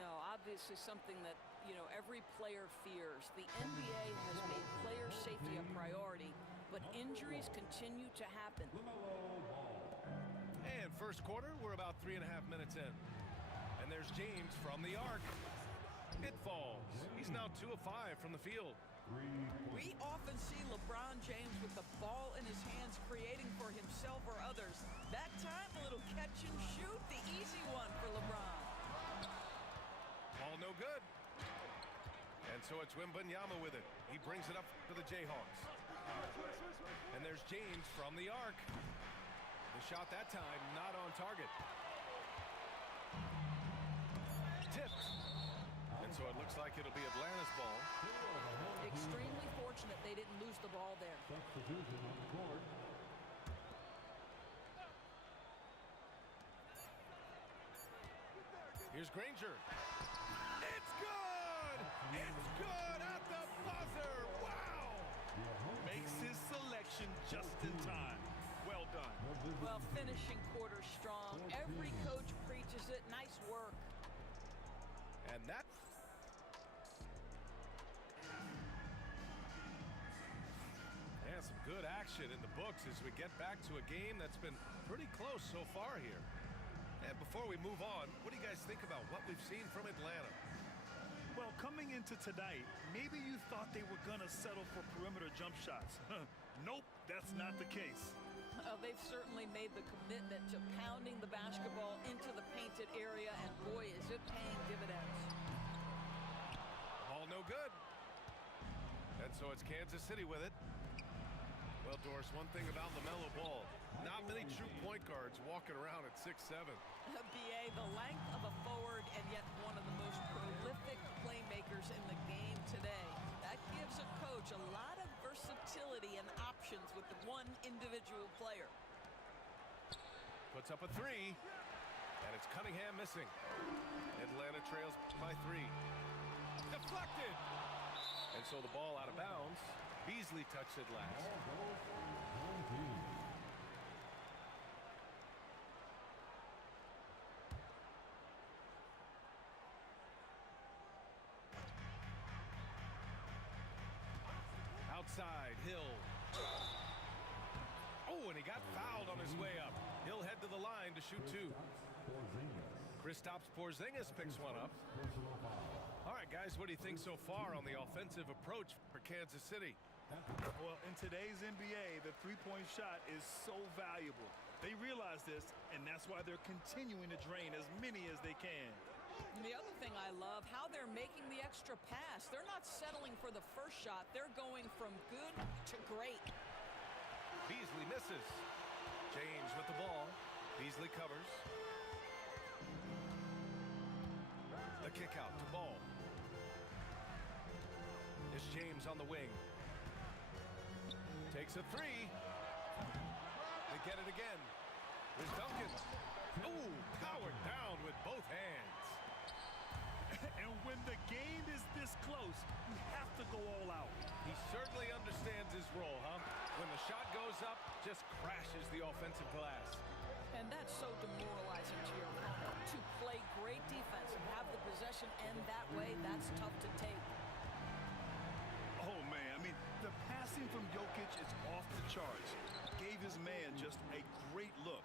No, obviously something that, every player fears. The NBA has made player safety a priority, but injuries continue to happen. And first quarter, we're about 3.5 minutes in. And there's James from the arc. It falls. He's now 2 of 5 from the field. We often see LeBron James with the ball in his hands creating for himself or others. That time, a little catch and shoot, the easy one for LeBron. Ball no good. And so it's Wembanyama with it. He brings it up for the Jayhawks. And there's James from the arc. The shot that time not on target. Tipped. And so it looks like it'll be Atlanta's ball. Extremely fortunate they didn't lose the ball there. Substitution on the court. Here's Granger. It's good! It's good at the buzzer! Wow! Makes his selection just in time. Well done. Well, finishing quarter strong. Every coach preaches it. Nice work. And that... And some good action in the books as we get back to a game that's been pretty close so far here. And before we move on, what do you guys think about what we've seen from Atlanta? Well, coming into tonight, maybe you thought they were going to settle for perimeter jump shots. Nope, that's not the case. They've certainly made the commitment to pounding the basketball into the painted area, and boy, is it paying dividends. Ball no good. And so it's Kansas City with it. Well, Doris, one thing about LaMelo Ball, not many true point guards walking around at 6'7". BA, the length of a forward and yet one of the most prolific playmakers in the game today. That gives a coach a lot of versatility and options with the one individual player. Puts up a 3, and it's Cunningham missing. Atlanta trails by 3. Deflected! And so the ball out of bounds. Beasley touched it last. Outside, Hill. Oh, and he got fouled on his way up. He'll head to the line to shoot 2. Kristaps Porzingis picks one up. All right. right, guys, what do you think so far on the offensive approach for Kansas City? Well, in today's NBA, the three-point shot is so valuable. They realize this, and that's why they're continuing to drain as many as they can. And the other thing I love, how they're making the extra pass. They're not settling for the first shot. They're going from good to great. Beasley misses. James with the ball. Beasley covers. The kick out to Ball. It's James on the wing. Takes a three. They get it again. There's Duncan. Oh, powered down with both hands. And when the game is this close, you have to go all out. He certainly understands his role, huh? When the shot goes up, just crashes the offensive glass. And that's so demoralizing to your opponent. To play great defense and have the possession end that way, that's tough to take. Oh, man, I mean, the passing from Jokic is off the charts. Gave his man just a great look.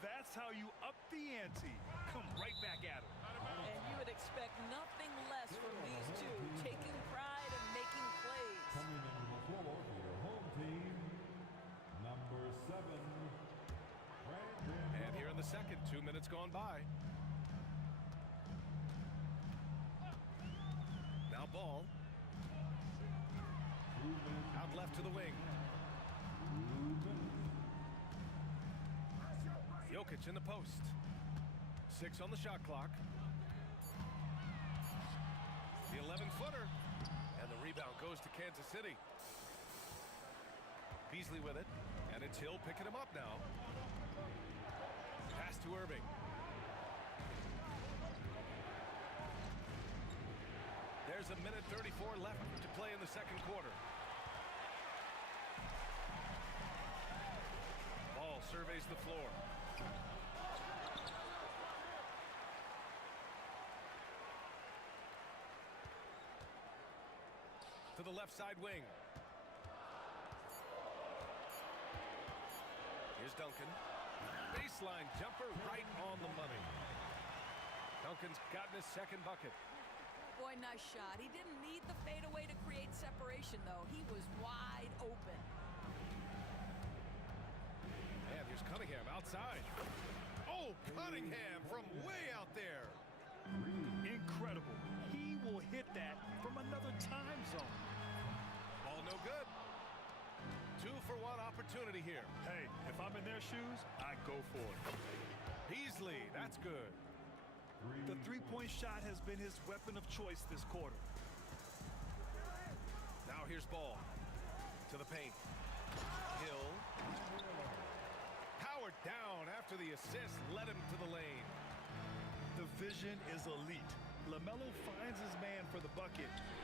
That's how you up the ante. Come right back at him. And you would expect nothing less from these two, taking pride and making plays. Coming into the floor for your home team, number 7. And here in the second, 2 minutes gone by. Now Ball. Out left to the wing. Jokic in the post. 6 on the shot clock. The 11-footer. And the rebound goes to Kansas City. Beasley with it. And it's Hill picking him up now. Pass to Irving. There's a minute 34 left to play in the second quarter. Ball surveys the floor. To the left side wing. Here's Duncan. Baseline jumper right on the money. Duncan's gotten his second bucket. Boy, nice shot. He didn't need the fadeaway to create separation, though. He was wide open. And here's Cunningham outside. Oh, Cunningham from way out there. Incredible. He will hit that from another time zone. Ball no good. 2-for-1 opportunity here. Hey, if I'm in their shoes, I go for it. Beasley, that's good. The three-point shot has been his weapon of choice this quarter. Now here's Ball. To the paint. Hill. Powered down after the assist led him to the lane. The vision is elite. LaMelo finds his man for the bucket, and